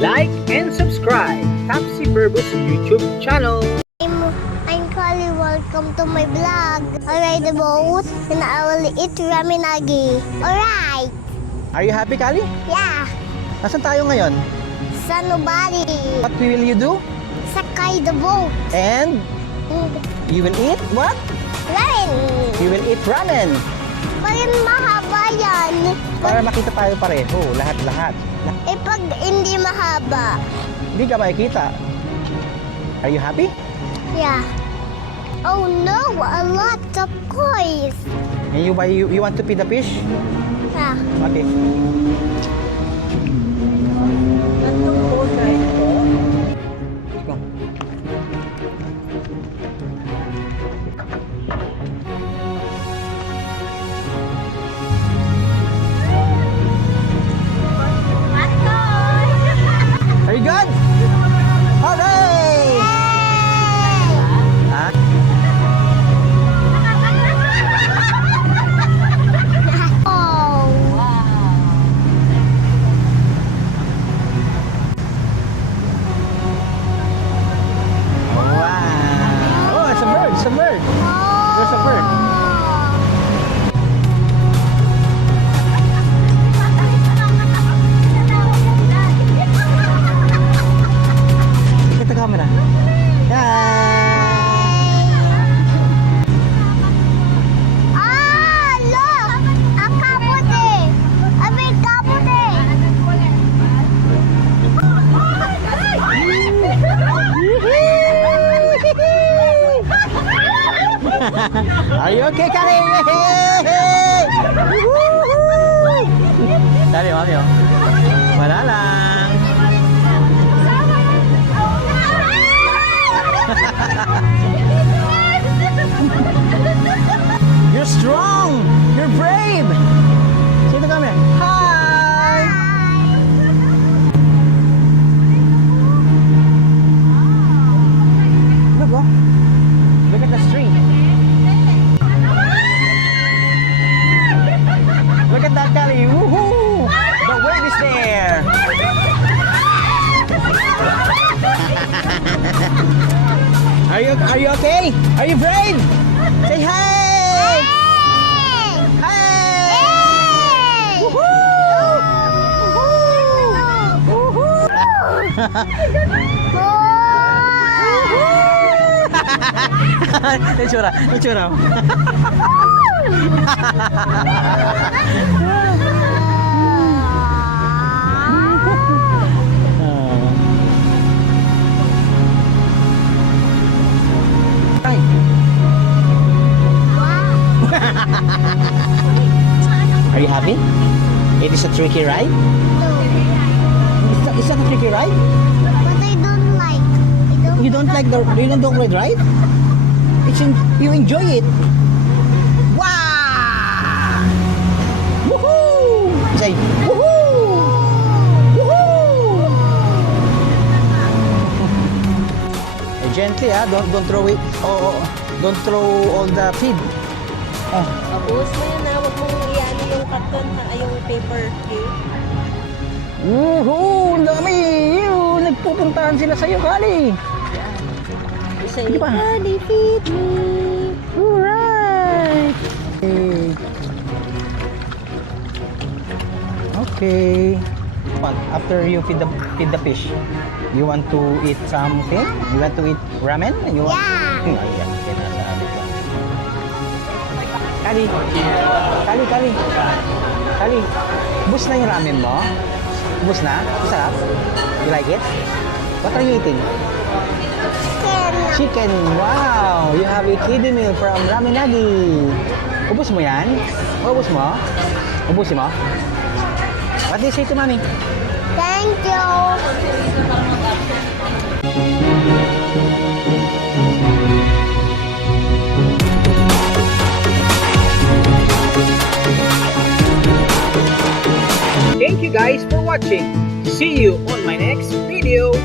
like and subscribe Tapsi Verbos YouTube channel. I'm Carly. Welcome to my vlog. I ride the boat and I will eat ramen-agi. Alright. Are you happy, Kali? Yeah. Nasaan tayo ngayon? Sa Nubali. What will you do? Sakay the boat. And you will eat what? Ramen. You will eat ramen. Pagin mahaba yan. Para makita tayo pareho, lahat-lahat. Eh pag hindi mahaba. Hindi ka makikita. Are you happy? Yeah. Oh no, a lot of coins. And you want to feed the fish? Yeah. Okay. Let's go. Are you good? Hooray! Ah? Oh. Wow! Oh, it's a bird! It's a bird! There's a bird. Look at the camera. Ah, look! A kamote! A big kamote! Are you okay, Kari? Dali, mami, oh. Wala lang. You're strong! You're brave! Sino kami? Hi! Look, oh. Look at the street. Look at that, Kali. Woohoo! The wave is there. Are you okay? Are you brave? Say hey! Hey! Woohoo! Itsura. Ay. Are you happy? It is a tricky ride? It's not a tricky ride? But I don't like. You don't like the ride? You enjoy it. Wow! Woohoo! Say woohoo! Woohoo! Gently, don't throw it. Oh, don't throw all the feed. Oh. Tapos mo yun na, huwag mong iano yung karton, yung paper cake. Woohoo! Ang dami! Nagpupuntahan sila sa'yo, Kali. Isa Sige yung, pa. Daddy, feed me. Alright! Okay. What? After you feed the fish, you want to eat something? You want to eat ramen? You want? Yeah. Ayan, sinasabi ko. Kali. Bus na yung ramen mo? Bus na? Masarap? You like it? What are you eating? Chicken. Wow! You have a kiddie meal from Ramen-agi. Ubus mo yan? Ubus mo? Ubusin mo? What do you say to mommy? Thank you. Thank you guys for watching. See you on my next video.